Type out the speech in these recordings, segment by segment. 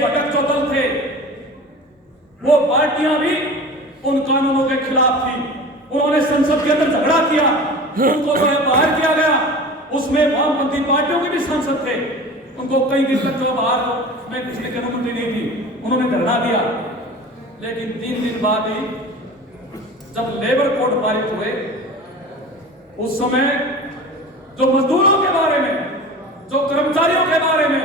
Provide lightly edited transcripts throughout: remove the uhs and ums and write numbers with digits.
घटक जो दल थे वो पार्टियां भी उन कानूनों के खिलाफ थी। उन्होंने संसद के अंदर झगड़ा किया, उनको जो है बाहर किया गया। उसमें वामपंथी पार्टियों के भी सांसद थे, उनको कई दिन तक जो बाहर में कुछ लिखने अनुमति नहीं थी, उन्होंने धरना दिया। लेकिन 3 दिन बाद ही जब लेबर कोड पारित हुए, उस समय जो मजदूरों के बारे में, जो कर्मचारियों के बारे में,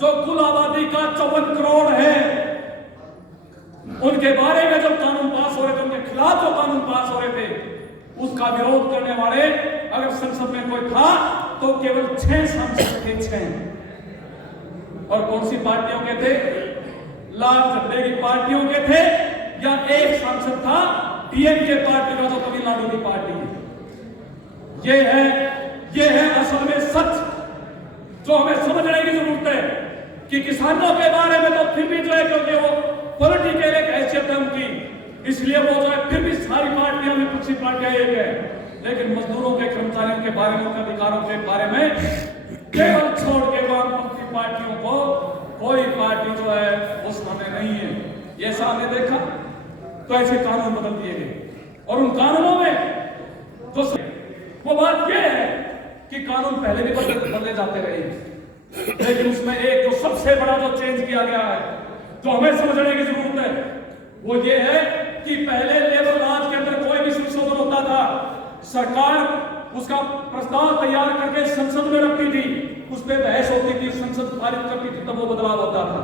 जो कुल आबादी का 54 करोड़ है, उनके बारे में जब कानून पास हो रहे थे, उनके खिलाफ जो कानून पास हो रहे थे, उसका विरोध करने वाले अगर संसद में कोई था तो केवल 6 सांसद थे, 6। और कौन सी पार्टियों के थे? लाल झंडे की पार्टियों के थे, या एक सांसद था डीएमके पार्टी का, जो तमिलनाडु की पार्टी है। ये है असल में सच, जो हमें समझने की जरूरत है कि किसानों के बारे में तो फिर भी जो है, क्योंकि वो पॉलिटिकल एक हैसियत है उनकी, इसलिए वो जो है फिर भी सारी पार्टियां में कुछ ही पार्टियां एक है। लेकिन मजदूरों के, कर्मचारियों के बारे में, उनके अधिकारों के बारे में केवल छोड़ के वामपंथी पार्टियों को कोई पार्टी जो है वो सामने नहीं है। ये सामने देखा तो ऐसे कानून बदल दिए गए, और उन कानूनों में जो वो बात ये है कि कानून पहले भी बदले जाते रहे, लेकिन उसमें एक जो सबसे बड़ा जो चेंज किया गया है, जो हमें समझने की जरूरत है, वो ये है कि पहले लेबर लॉज के अंदर कोई भी संशोधन होता था, सरकार उसका प्रस्ताव तैयार करके संसद में रखती थी, उस पर बहस होती थी, संसद पारित करती थी, तब वो बदलाव होता था।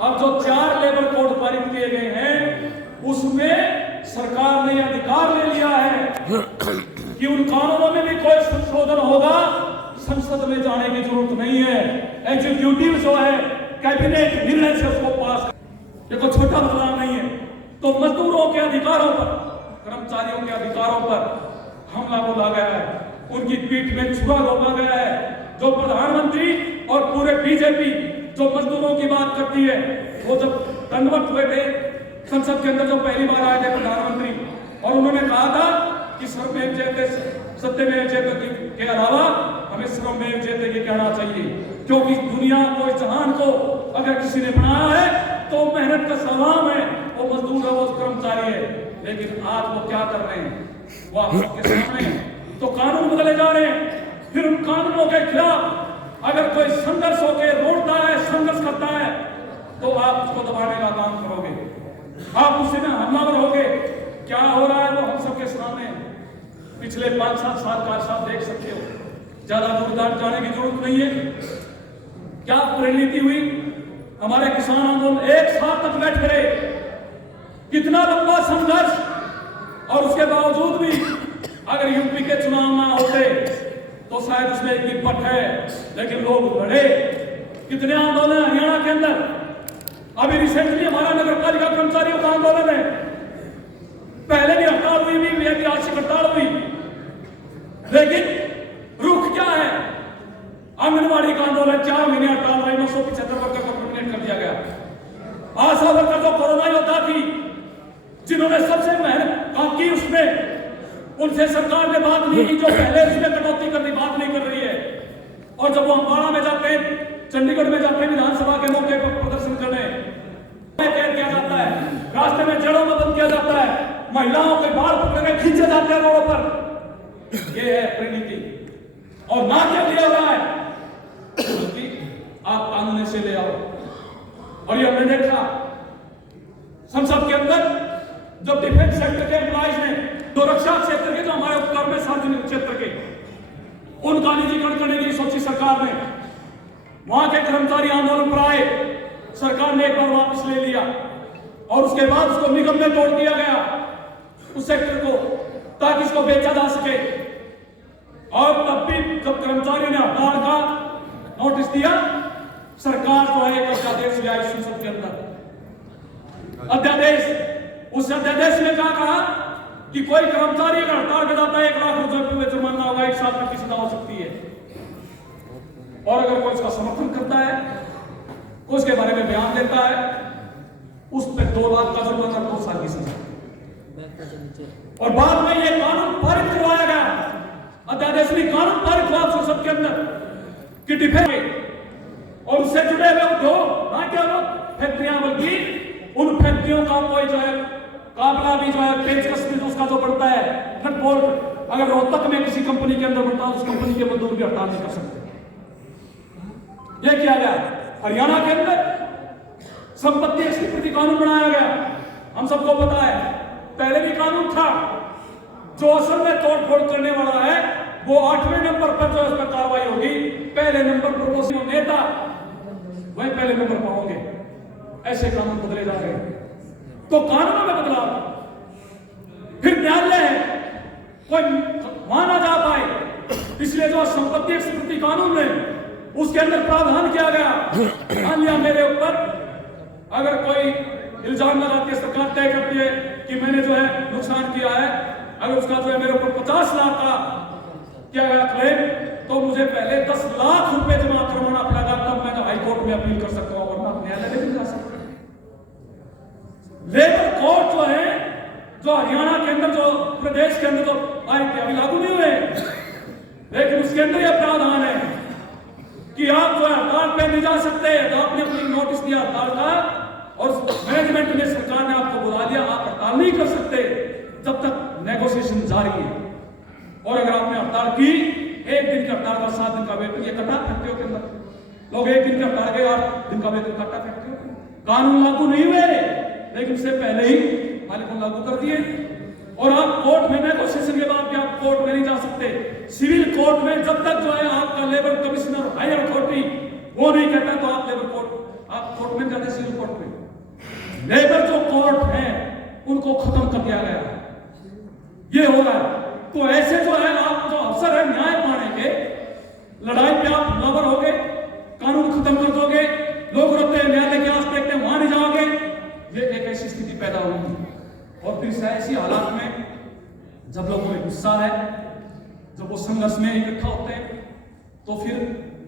अब जो 4 लेबर कोड पारित किए गए हैं, उसमें सरकार ने अधिकार ले लिया है कि उन कानूनों में भी कोई संशोधन होगा, संसद में जाने की जरूरत नहीं है। एग्जीक्यूटिव जो है कैबिनेट निर्णय से उसको पास, ये कोई छोटा बदलाव नहीं है। तो मजदूरों के अधिकारों पर, कर्मचारियों के अधिकारों पर हमला बोला गया है, उनकी पीठ में छुरा घोंपा गया है। जो प्रधानमंत्री और पूरे बीजेपी जो मजदूरों की बात करती है, वो जब दंडवत हुए थे संसद के अंदर, जो पहली बार आए थे प्रधानमंत्री, और उन्होंने कहा था कि सर्वमेव जयते सत्यमेव जयते के अलावा हमें सर्वमेव जयते के कहना चाहिए, क्योंकि दुनिया को, इस जहान को अगर किसी ने बनाया है तो मेहनत का सलाम है, वो मजदूर है, वो कर्मचारी है। लेकिन आज वो क्या कर रहे हैं? वो आप सबके सामने तो कानून बदले जा रहे हैं। फिर उन कानूनों के खिलाफ अगर कोई संघर्ष होकर रोकता है, संघर्ष करता है, तो आप उसको दबाने का काम करोगे, आप उसी में हमलावर होगे। क्या हो रहा है वो हम सबके सामने पिछले 5-7 साल का आप देख सकते हो। ज्यादा दूर जाने की जरूरत नहीं है। क्या परिणति हुई? हमारे किसान आंदोलन 1 साल तक बैठे रहे, कितना लंबा संघर्ष, और उसके बावजूद भी अगर यूपी के चुनाव ना होते तो शायद उसमें एक विपट है, लेकिन लोग लड़े। कितने आंदोलन हरियाणा के अंदर, अभी रिसेंटली हमारा नगर पालिका कर्मचारियों का आंदोलन है, पहले भी हड़ताल हुई, भी ऐतिहासिक हड़ताल हुई, लेकिन रुख क्या है? आंगनबाड़ी का आंदोलन 4 महीने हड़ताल रही, 975 वर्कर को टर्मिनेट कर दिया गया। आशा वर्कर जो कोरोना योद्धा थी, जिन्होंने सबसे मेहनत काम की, उसमें उनसे सरकार ने बात नहीं की, जो पहले उसमें कटौती करने बात नहीं कर रही है। और जब वो अम्बाला में जाते हैं, चंडीगढ़ में जाते हैं, विधानसभा के मौके पर प्रदर्शन करने, कैद किया जाता है, रास्ते में जड़ों में बंद किया जाता है, महिलाओं के बाल पकड़ के खींचे जाते हैं रोडों पर। ये है परिणति। और ना क्या दिया हुआ है कि आप कानून से ले आओ। और ये हमने देखा संसद के अंदर, जब डिफेंस सेक्टर के एम्प्लॉइज ने, तो रक्षा क्षेत्र के जो हमारे उपकर में सार्वजनिक क्षेत्र के, उनका निजीकरण करने की सोची सरकार ने। वहां के कर्मचारी आंदोलन पर आए, सरकार ने एक बार वापस ले लिया, और उसके बाद उसको निगम में तोड़ दिया गया, उस सेक्टर को, ताकि इसको बेचा जा सके। और तब भी जब कर्मचारियों ने हड़ताल का नोटिस दिया, सरकार जो है एक अध्यादेश ले आई संसद के अंदर। अध्यादेश, उस अध्यादेश में क्या कहा कि कोई कर्मचारी अगर हड़ताल कर जाता है 1 लाख रुपए में जुर्माना होगा, 1 साल तक की सजा हो सकती है। और अगर कोई उसका समर्थन करता है, कोई उसके बारे में बयान देता है, उस पर 2 लाख का जुर्माना, 2 साल की सजा। और बाद में ये कानून पारित करवाया गया, अध्यादेश में कानून पारित हुआ संसद के अंदर कि डिफेंस और उससे जुड़े हुए उद्योग, फैक्ट्रियां, बल्कि उन फैक्ट्रियों का कोई जो है काबला भी जो है पेचकस भी जो उसका जो बढ़ता है नट बोल्ट, अगर रोहतक में किसी कंपनी के अंदर बढ़ता है उस कंपनी के मजदूर भी हड़ताल नहीं कर सकते। यह किया गया। हरियाणा के अंदर संपत्ति स्वीकृति कानून बनाया गया, हम सबको पता है, पहले भी कानून था। जो असल में तोड़फोड़ करने वाला है वो 8वें नंबर पर जो है कार्रवाई होगी, पहले नंबर पर वो नेता वही पहले नंबर पर होंगे। ऐसे कानून बदले जा रहे हैं, तो कानूनों में बदलाव, फिर न्यायालय है कोई वहां ना जा पाए, इसलिए जो संपत्ति स्वीकृति कानून है उसके अंदर प्रावधान किया गया। मान लिया मेरे ऊपर अगर कोई इल्जाम लगाती है, सरकार तय करती है कि मैंने जो है नुकसान किया है, अगर उसका जो है मेरे ऊपर 50 लाख का किया गया क्लेम, तो मुझे पहले 10 लाख रुपए जमा करवाना पड़ेगा, तब मैं हाई कोर्ट में अपील कर सकता हूं, वरना न्यायालय में नहीं जा सकता। लेबर कोर्ट जो है, जो हरियाणा के अंदर जो प्रदेश के अंदर जो आई थी, अभी लागू नहीं हुए, लेकिन उसके अंदर यह प्रावधान है कि आप जो है हड़ताल पे नहीं जा सकते। तो आपने अपनी नोटिस दिया हड़ताल का और मैनेजमेंट ने, सरकार ने आपको बुला दिया, आप हड़ताल नहीं कर सकते जब तक नेगोशिएशन जारी है। और अगर आपने हड़ताल की, एक दिन की हड़ताल का 7 दिन का वेतन, ये कटा फैक्ट्रियों के अंदर लोग एक दिन की हड़ताल के 8 दिन का वेतन कटा फैक्ट्रियों के। कानून लागू नहीं हुए, लेकिन उससे पहले ही मालिकों लागू कर दिए। और आप कोर्ट में नेगोशिएशन के बाद भी आप कोर्ट में नहीं जा सकते। सिविल कोर्ट में जब तक जो है आपका लेबर कमिश्नर, हायर अथॉरिटी वो नहीं कहता, तो आप लेबर कोर्ट, आप कोर्ट में जाते, सिविल कोर्ट में। लेबर जो कोर्ट है उनको खत्म कर दिया गया है, ये हो रहा है। तो ऐसे जो है आप जो अफसर है न्याय पाने के, लड़ाई पे आप हमलावर हो गए, कानून खत्म कर दोगे, लोग रोते हैं न्यायालय के आस देखते हैं, वहां नहीं जाओगे, ये एक ऐसी स्थिति पैदा होगी। और फिर ऐसी हालात में जब लोगों में गुस्सा है, जब वो संघर्ष में इकट्ठा होते हैं, तो फिर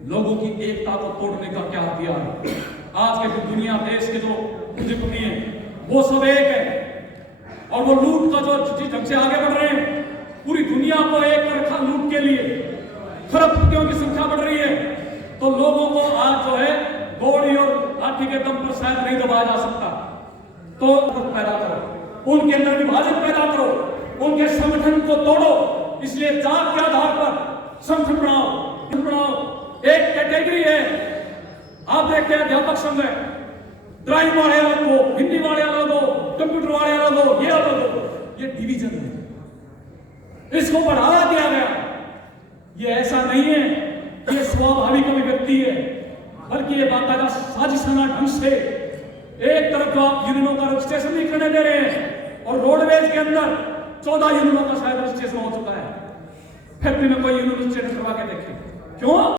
लोगों की एकता को तोड़ने का क्या हथियार है। आज के जो दुनिया देश के जो पूंजीपति हैं वो सब एक है, और वो लूट का जो जिस ढंग से आगे बढ़ रहे हैं, पूरी दुनिया को एक कर रखा लूट के लिए, खरबपतियों की संख्या बढ़ रही है। तो लोगों को आज जो है गोली और लाठी के दम पर शायद नहीं दबाया जा सकता, तो पैदा करो, उनके अंदर विभाजन पैदा करो, उनके संगठन को तोड़ो। इसलिए जात के आधार पर संगठन बनाओ। एक कैटेगरी है, आप देखते हैं अध्यापक संघ है, ड्राइंग वाले अलग हो, हिंदी वाले अलग हो, कंप्यूटर वाले अलग हो, ये अलग हो, ये डिवीजन है, इसको बढ़ावा दिया गया। ये ऐसा नहीं है कि ये स्वाभाविक अभिव्यक्ति है, बल्कि ये बाकायदा साजिशाना ढंग से एक तरफ जो आप यूनियनों का रजिस्ट्रेशन नहीं करने दे रहे हैं, और रोडवेज के अंदर 14 यूनियनों का शायद रजिस्ट्रेशन हो चुका है। फैक्ट्री में कोई यूनियन रजिस्ट्रेशन करवा के देखे, क्यों?